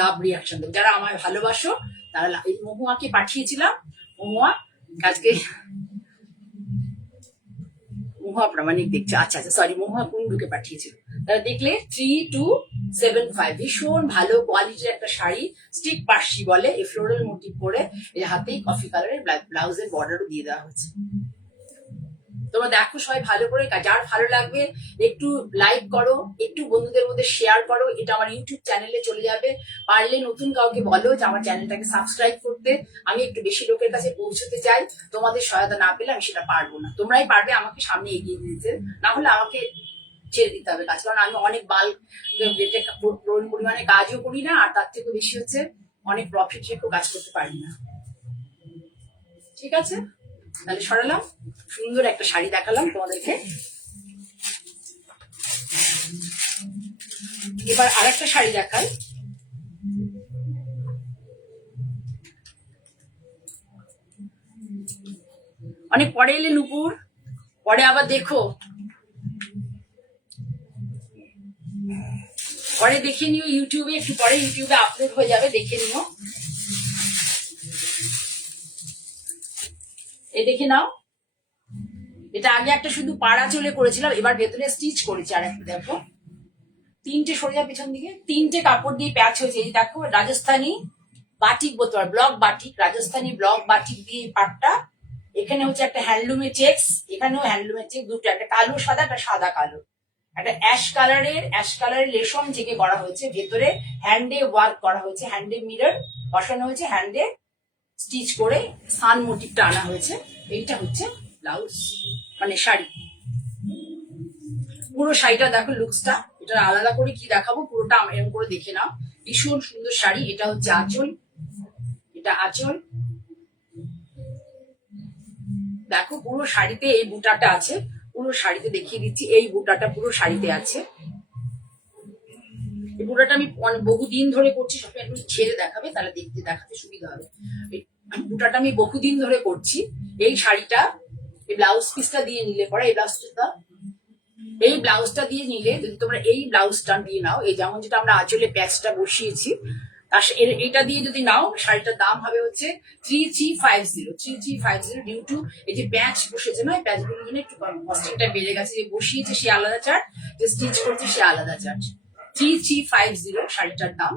লাভ রিয়াকশন দেবে। যারা আমায় ভালোবাসো তারা, এই মহুয়াকে পাঠিয়েছিলাম, মহুয়া আজকে, মহুয়া প্রামাণিক দেখছে, আচ্ছা আচ্ছা সরি, মহুয়া কুন্ডুকে পাঠিয়েছিল, তারা দেখলে 3275, ভীষণ ভালো কোয়ালিটির একটা শাড়ি, স্টিক পার্সি বলে, এই ফ্লোরাল মোটিভ করে, এই হাতেই কফি কালারের ব্লাউজের বর্ডারও দিয়ে দেওয়া হয়েছে। তোমরা দেখো সবাই ভালো করে, যার ভালো লাগবে একটু লাইক করো, একটু বন্ধুদের মধ্যে শেয়ার করো, এটা আমার ইউটিউব চ্যানেলে চলে যাবে। পারলে নতুন কাউকে বলো যে আমার চ্যানেলটাকে সাবস্ক্রাইব করতে, আমি একটু বেশি লোকের কাছে পৌঁছতে চাই। তোমাদের সহায়তা না পেলে আমি সেটা পারবো না, তোমরাই পারবে আমাকে সামনে এগিয়ে দিতে, না হলে আমাকে ছেড়ে দিতে হবে কাজ, কারণ আমি অনেক পরিমাণে কাজও করি না, আর তার থেকে বেশি হচ্ছে অনেক প্রফিট রেখেও কাজ করতে পারি না। ঠিক আছে, তাহলে সরালাম, সুন্দর একটা শাড়ি দেখালাম তোমাদেরকে। এবার আরেকটা শাড়ি দেখাই, অনেক পরে এলে নুপুর, পরে আবার দেখো, পরে দেখে নিও ইউটিউবে, একটু পরে ইউটিউবে আপলোড হয়ে যাবে, দেখে নিও। এই দেখে নাও, এটা আগে একটা শুধু পাড়া চলে করেছিলাম, এবার ভেতরে স্টিচ করেছি। আর একটা দেখো, 3টে সরে যা পিছন দিকে, 3টে কাপড় দিয়ে প্যাচ হয়েছে, এই দেখো রাজস্থানী বাটিক বলতে পারো, block batik, Rajasthani block batik দিয়ে পাটটা। এখানে হচ্ছে একটা হ্যান্ডলুমের চেক্স, এখানেও হ্যান্ডলুমের চেক, দুটো, একটা কালো সাদা, একটা সাদা কালো, একটা অ্যাশ কালারের রেশম থেকে করা হয়েছে, ভেতরে হ্যান্ডে ওয়ার্ক করা হয়েছে, হ্যান্ডে মিরর বসানো হয়েছে, হ্যান্ডে স্টিচ করে সান মোটিভটা আনা হয়েছে। এইটা হচ্ছে ব্লাউজ মানে শাড়ি। পুরো শাড়িটা দেখো লুকসটা, এটা আলাদা করে কি দেখাবো, পুরোটা এরকম করে দেখে নাও। ভীষণ সুন্দর শাড়ি। এটা হচ্ছে আঁচল, এটা আঁচল। দেখো পুরো শাড়িতে এই বুটাটা আছে, পুরো শাড়িতে দেখিয়ে দিচ্ছি, এই বুটাটা পুরো শাড়িতে আছে। এই বুটাটা আমি বহুদিন ধরে করছি, সবাই একটু ছেড়ে দেখাবে, তাহলে দেখাতে সুবিধা হবে। বুটাটা আমি বহুদিন ধরে করছি। এই শাড়িটা, এই ব্লাউজ পিসটা দিয়ে নিলে পরে, এই ব্লাউজটা দিয়ে নিলে, যদি তোমরা এই ব্লাউজটা দিয়ে নাও, এই যেমন যেটা আমরা আঁচলে প্যাচটা বসিয়েছি, এটা দিয়ে যদি নাও, শাড়িটার দাম হবে হচ্ছে 3350 ডিউ টু এই যে প্যাচ বসেছে না, প্যাচগুলোর জন্য একটু কস্টিংটা বেড়ে গেছে। যে বসিয়েছে সে আলাদা চার্জ, যে স্টিচ করছে সে আলাদা চার্জ। 3350 শাড়িটার দাম।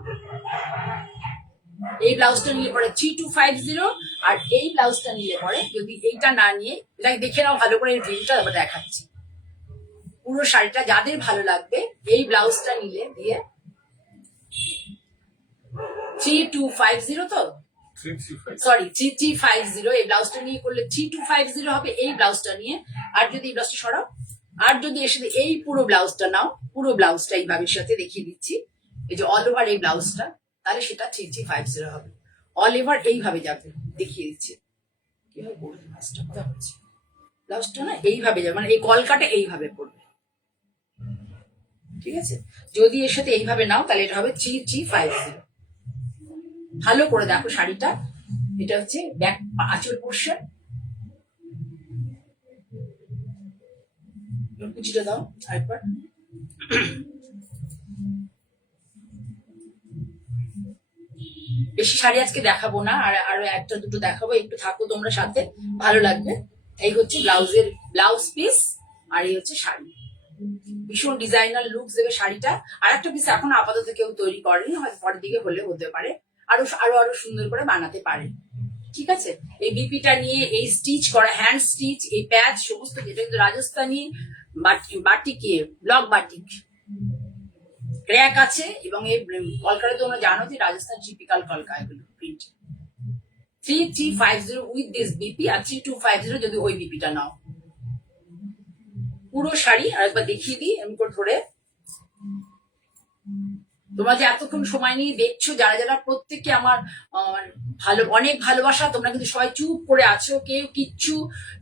এই ব্লাউজটা নিলে পরে 3250, আর এই ব্লাউজটা নিলে পরে, যদি এইটা না নিয়ে, এটাকে দেখে নাও ভালো করে, ভিউটা আবার দেখাচ্ছি। পুরো শাড়িটা যাদের ভালো লাগবে, এই ব্লাউজটা নিলে দিয়ে 3250, তো সরি 3350, এই ব্লাউজটা নিয়ে করলে 3250 হবে এই ব্লাউজটা নিয়ে। আর যদি এই ব্লাউজটা সরাও, আর যদি এর সাথে এই পুরো ব্লাউজটা নাও, পুরো ব্লাউজটা এইভাবে সাথে দেখিয়ে দিচ্ছি, এই যে অল ওভার এই ব্লাউজটা, তাহলে সেটা 3350 হবে। অল ওভার এইভাবে যাবে, দেখিয়ে দিচ্ছি কিভাবে পড়বে ব্লাউজটা না, এইভাবে যাবে, মানে এই কলকাটা এইভাবে পড়বে, ঠিক আছে। যদি এর সাথে এইভাবে নাও, তাহলে এটা হবে 3350। ভালো করে দেখো শাড়িটা, এটা হচ্ছে ব্যাক আঁচল পোর্শন। কুচিটা দাও আরেকবার। বেশি শাড়ি আজকে দেখাবো না, আর আরো একটা দুটো দেখাবো, একটু থাকো তোমরা সাথে, ভালো লাগবে। এই হচ্ছে ব্লাউজ পিস, আর এই হচ্ছে শাড়ি। ভীষণ ডিজাইনার লুকস দেবে শাড়িটা। আর একটা পিস এখন আপাতত কেউ তৈরি করেনি, হয়তো পরের দিকে হলে হতে পারে, আরো সুন্দর করে বানাতে পারে, ঠিক আছে। এই বিপিটা নিয়ে, এই স্টিচ করা হ্যান্ড স্টিচ, এই প্যাচ সমস্ত, যেটা কিন্তু রাজস্থানী বাটিকে ব্লক বাটিক ক্র্যাক আছে, এবং এই কলকাতায় তোমরা জানো যে রাজস্থান টিপিক্যাল কলকা, এগুলো প্রিন্ট। 3350 উইথ দিস বিপি, আর 3250 যদি ওই বিপিটা নাও। পুরো শাড়ি আরেকবার দেখিয়ে দিই এমনি করে ধরে। তোমরা যে এতক্ষণ সময় নিয়ে দেখছো, যারা যারা প্রত্যেককে আমার অনেক ভালোবাসা। তোমরা কিন্তু সবাই চুপ করে আছো, কেউ কিচ্ছু,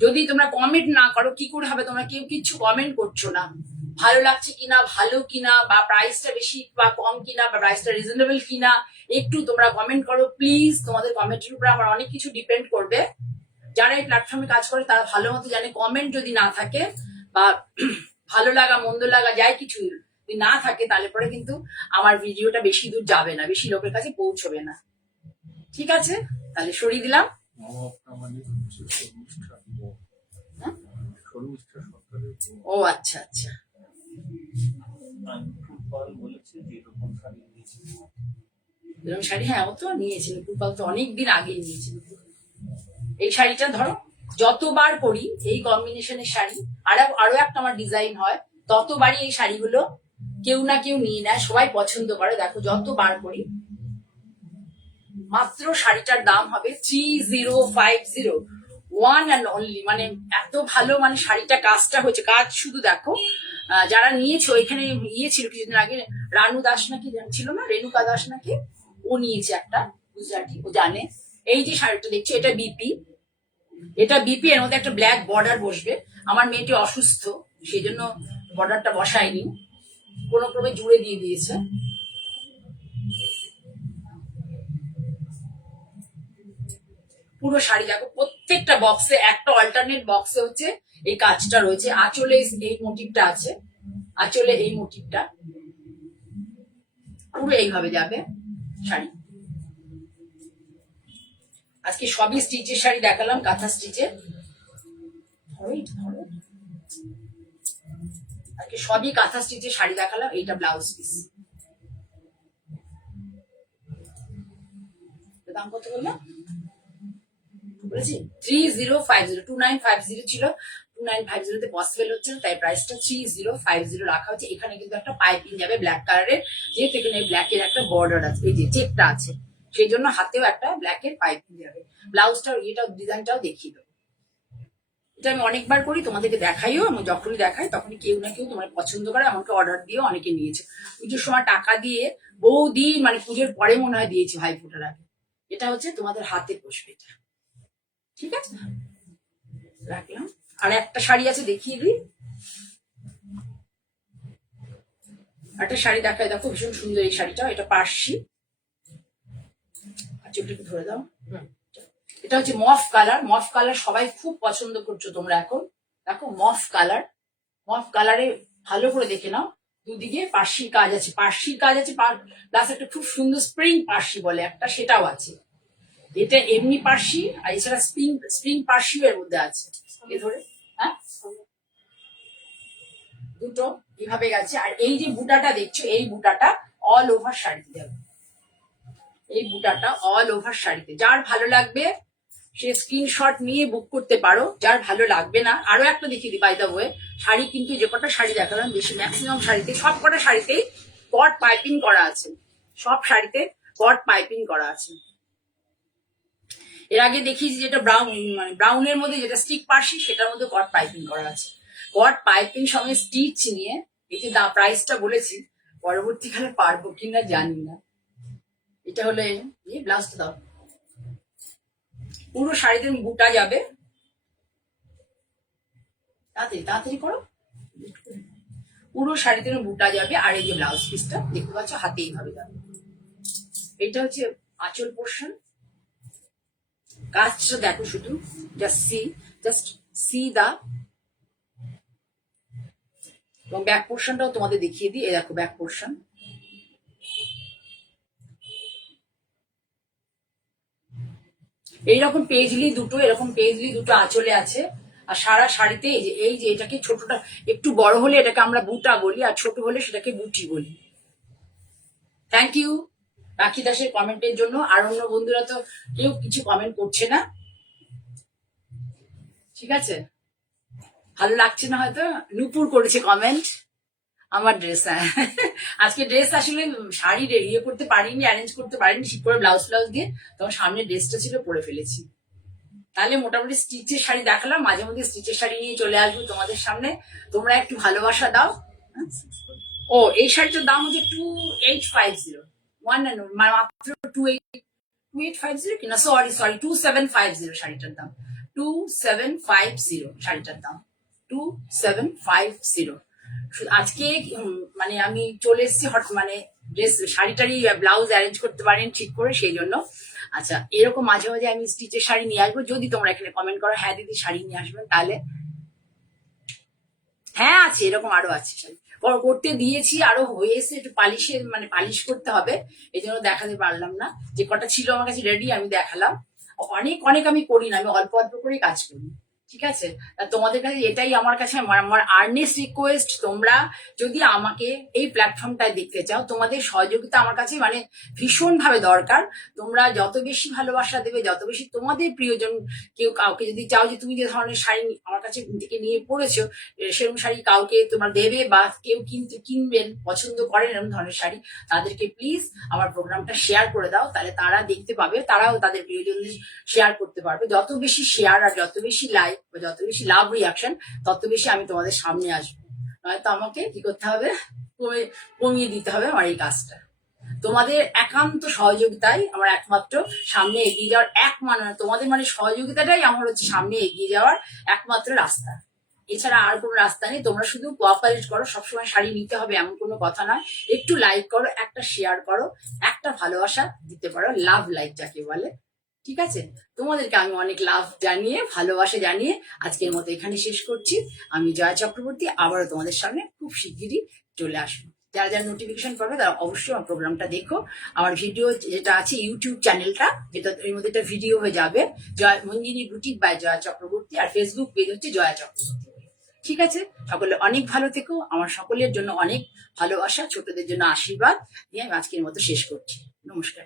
যদি তোমরা কমেন্ট না করো কি করে হবে, তোমরা কেউ কিচ্ছু কমেন্ট করছো না, ভালো লাগছে কিনা, ভালো কিনা, বা প্রাইসটা বেশি বা কম কিনা, বা প্রাইসটা রিজনেবল কিনা, একটু তোমরা কমেন্ট করো প্লিজ। তোমাদের কমেন্টের উপরে আমার অনেক কিছু ডিপেন্ড করবে। যারা এই প্ল্যাটফর্মে কাজ করে তারা ভালো মতো জানে, কমেন্ট যদি না থাকে, বা ভালো লাগা মন্দ লাগা যাই কিছু যদি না থাকে, তাহলে পরে কিন্তু আমার ভিডিওটা বেশি দূর যাবে না, বেশি লোকের কাছে পৌঁছবে না, ঠিক আছে। তাহলে সরিয়ে দিলাম। ও আচ্ছা আচ্ছা, এরকম শাড়ি, হ্যাঁ ও তো নিয়েছিল, কুপাল তো অনেকদিন আগেই নিয়েছিল। এই শাড়িটা ধরো যতবার পরি এই কম্বিনেশনের শাড়ি, আরো একটা আমার ডিজাইন হয়, ততবারই এই শাড়িগুলো কেউ না কেউ নিয়ে নেয়, সবাই পছন্দ করে। দেখো যতবার পরি, মাত্র শাড়িটার দাম হবে 3050, ওয়ান অ্যান্ড অনলি। মানে এত ভালো, মানে শাড়িটা কাজটা হয়েছে, কাজ শুধু দেখো। যারা নিয়েছো, এখানে ইয়ে ছিল কিছুদিন আগে, রানু দাস নাকি ছিল না, রেণুকা দাস নাকি, ও নিয়েছে একটা গুজরাটি, ও জানে। এই যে শাড়িটা দেখছো, এটা বিপি, এর মধ্যে একটা ব্ল্যাক বর্ডার বসবে। আমার মেয়েটি অসুস্থ, সেই জন্য বর্ডারটা বসায়নি, কোনো ক্রমে জুড়ে দিয়ে দিয়েছে। পুরো শাড়ি দেখো, প্রত্যেকটা বক্সে, একটা অল্টারনেট বক্সে হচ্ছে এই কাজটা রয়েছে। আঁচলে এই মোটিভটা আছে, আঁচলে এই মোটিভটা পুরো এইভাবে যাবে শাড়ি। আজকে সবই স্টিচের শাড়ি দেখালাম, কাঁথা স্টিচের, আজকে সবই কাঁথা স্টিচের শাড়ি দেখালাম। এইটা ব্লাউজ পিস, দাম কত বললাম বলেছি 3050, 2950 ছিল, 2950 পসিবল হচ্ছে না, তাই প্রাইসটা 3050 রাখা হচ্ছে। এখানে কিন্তু একটা পাইপিং যাবে ব্ল্যাক কালারের, যেহেতু এখানে ব্ল্যাকের একটা বর্ডার আছে, এই যে চেকটা আছে, সেই জন্য হাতেও একটা ব্ল্যাকের পাইপিং যাবে। ব্লাউজটাও এটাও ডিজাইনটাও দেখিয়ে দেবো। এটা আমি অনেকবার করি, তোমাদেরকে দেখাইও, আমি যখনই দেখাই তখনই কেউ না কেউ তোমার পছন্দ করে, আমাকে অর্ডার দিয়েও অনেকে নিয়েছে। পুজোর সময় টাকা দিয়ে বহুদিন, মানে পুজোর পরে মনে হয় দিয়েছি ভাই ফোটার আগে। এটা হচ্ছে তোমাদের হাতে বসবে এটা, ঠিক আছে, রাখলাম। আর একটা শাড়ি আছে দেখিয়ে দিই, একটা শাড়ি দেখায়, দেখো ভীষণ সুন্দর এই শাড়িটা, এটা পার্সি, চুলটাকে ধরে দাও। এটা হচ্ছে মফ কালার, মফ কালার সবাই খুব পছন্দ করছো তোমরা এখন, দেখো মফ কালার, মফ কালারে ভালো করে দেখে নাও, দুদিকে পার্সির কাজ আছে, পার্সির কাজ আছে, প্লাস একটা খুব সুন্দর স্প্রিং পার্সি বলে একটা, সেটাও আছে। এটা এমনি পার্সি, আর এছাড়া স্প্রিং স্প্রিং পার্সিও এর মধ্যে আছে, এ ধরে, হ্যাঁ দুটো এভাবে গেছে। আর এই যে বুটাটা দেখছো, এই বুটাটা অল ওভার শাড়িতে যাবে, এই বুটাটা অল ওভার শাড়িতে। যার ভালো লাগবে সে স্ক্রিনশট নিয়ে বুক করতে পারো, যার ভালো লাগবে না, আরো একটা দেখিয়ে দিই বাই দ্য ওয়ে, শাড়ি কিন্তু যে কটা শাড়ি দেখালাম, বেশি ম্যাক্সিমাম শাড়িতে, সব কটা শাড়িতেই কট পাইপিং করা আছে, সব শাড়িতে কট পাইপিং করা আছে। এর আগে দেখিয়েছি যেটা ব্রাউন, মানে ব্রাউনের মধ্যে যেটা স্টিক পার্সি, সেটার মধ্যে কট পাইপিং করা আছে, কট পাইপিং সঙ্গে স্টিচ নিয়ে। এই যে প্রাইসটা বলেছি, পরবর্তীকালে পারবো কিনা জানি না। এটা হলে এই ব্লাউজটা দাও, পুরো শাড়িতে বুটা যাবে, তাড়াতাড়ি তাড়াতাড়ি করো, পুরো শাড়িতে বুটা যাবে। আর এই যে ব্লাউজ পিসটা দেখতে পাচ্ছ হাতে এইভাবে যাবে, এটা হচ্ছে আঁচল পোর্শন, কাজটা দেখো শুধু, জাস্ট সি দা, এবং ব্যাক পোর্শনটাও তোমাদের দেখিয়ে দিই, এই দেখো ব্যাক পোর্শন, এইরকম পেজলি দুটো, এরকম পেজলি দুটো আঁচলে আছে। আর সারা শাড়িতে এই যে এটাকে ছোটটা, একটু বড় হলে এটাকে আমরা বুটা বলি, আর ছোট হলে সেটাকে বুটি বলি। থ্যাংক ইউ রাখি দাসের কমেন্টের জন্য। আর অন্য বন্ধুরা তো কেউ কিছু কমেন্ট করছে না, ঠিক আছে, ভালো লাগছে না হয়তো। নুপুর করেছে কমেন্ট, আমার ড্রেস, হ্যাঁ আজকে ড্রেস আসলে শাড়ি ইয়ে করতে পারিনি, অ্যারেঞ্জ করতে পারিনি ঠিক করে, ব্লাউজ ফ্লাউজ দিয়ে, তখন সামনে ড্রেসটা ছিল পরে ফেলেছি। তাহলে মোটামুটি স্টিচের শাড়ি দেখালাম, মাঝে মধ্যে স্টিচের শাড়ি নিয়ে চলে আসবো তোমাদের সামনে, তোমরা একটু ভালোবাসা দাও। ও এই শাড়িটার দাম হচ্ছে 2850, মাত্র 2850 কিনা, সরি 2750 শাড়িটার দাম, 2750 শাড়িটার দাম, 2750। আজকে মানে আমি চলে এসেছি মানে ড্রেস শাড়িটারই ব্লাউজ অ্যারেঞ্জ করতে পারেন ঠিক করে, সেই জন্য। আচ্ছা, এরকম মাঝে মাঝে আমি স্টিচের শাড়ি নিয়ে আসবো, যদি তোমরা এখানে কমেন্ট করো হ্যাঁ দিদি শাড়ি নিয়ে আসবেন, তাহলে হ্যাঁ আছে, এরকম আরো আছে শাড়ি করতে দিয়েছি, আরো হয়েছে, একটু পালিশের মানে পালিশ করতে হবে, এই জন্য দেখাতে পারলাম না। যে কটা ছিল আমার কাছে রেডি আমি দেখালাম, অনেক অনেক আমি করি না, আমি অল্প অল্প করেই কাজ করি, ঠিক আছে। তোমাদের কাছে এটাই আমার কাছে আমার আর্নেস্ট রিকোয়েস্ট, তোমরা যদি আমাকে এই প্ল্যাটফর্মটায় দেখতে চাও, তোমাদের সহযোগিতা আমার কাছে মানে ভীষণ ভাবে দরকার। তোমরা যত বেশি ভালোবাসা দেবে, যত বেশি তোমাদের প্রিয়জন কেউ কাউকে যদি চাও যে তুমি যে ধরনের শাড়ি আমার কাছে থেকে নিয়ে পড়েছো, সেরকম শাড়ি কাউকে তোমরা দেবে, বা কেউ কিনবেন পছন্দ করেন এরকম ধরনের শাড়ি, তাদেরকে প্লিজ আমার প্রোগ্রামটা শেয়ার করে দাও, তাহলে তারা দেখতে পাবে, তারাও তাদের প্রিয়জনদের শেয়ার করতে পারবে। যত বেশি শেয়ার আর যত বেশি লাইক বা যত বেশি লাভ রিয়াকশন, তত বেশি আমি তোমাদের সামনে আসবো। নয়তো আমাকে কি করতে হবে, কমিয়ে দিতে হবে আমার এই কাজটা। তোমাদের একান্ত সহযোগিতাই আমার একমাত্র সামনে এগিয়ে যাওয়ার তোমাদের মানে সহযোগিতাটাই আমার হচ্ছে সামনে এগিয়ে যাওয়ার একমাত্র রাস্তা, এছাড়া আর কোনো রাস্তা নেই। তোমরা শুধু কোঅপারেট করো, সবসময় শাড়ি নিতে হবে এমন কোনো কথা নয়, একটু লাইক করো, একটা শেয়ার করো, একটা ভালোবাসা দিতে পারো, লাভ লাইক যাকে বলে, ঠিক আছে। তোমাদেরকে আমি অনেক লাভ জানিয়ে, ভালোবাসা জানিয়ে আজকের মতো এখানে শেষ করছি। আমি জয়া চক্রবর্তী, আবারও তোমাদের সামনে খুব শিগগিরই চলে আসবো। যারা যারা নোটিফিকেশন পাবে তারা অবশ্যই আমার প্রোগ্রামটা দেখো। আমার ভিডিও যেটা আছে ইউটিউব চ্যানেলটা, যেটা এর মধ্যে একটা ভিডিও হয়ে যাবে, জয়া মঞ্জিনী বুটিক বাই জয়া চক্রবর্তী, আর ফেসবুক পেজ হচ্ছে জয়া চক্রবর্তী, ঠিক আছে। সকলে অনেক ভালো থেকো, আমার সকলের জন্য অনেক ভালোবাসা, ছোটদের জন্য আশীর্বাদ দিয়ে আমি আজকের মতো শেষ করছি। নমস্কার।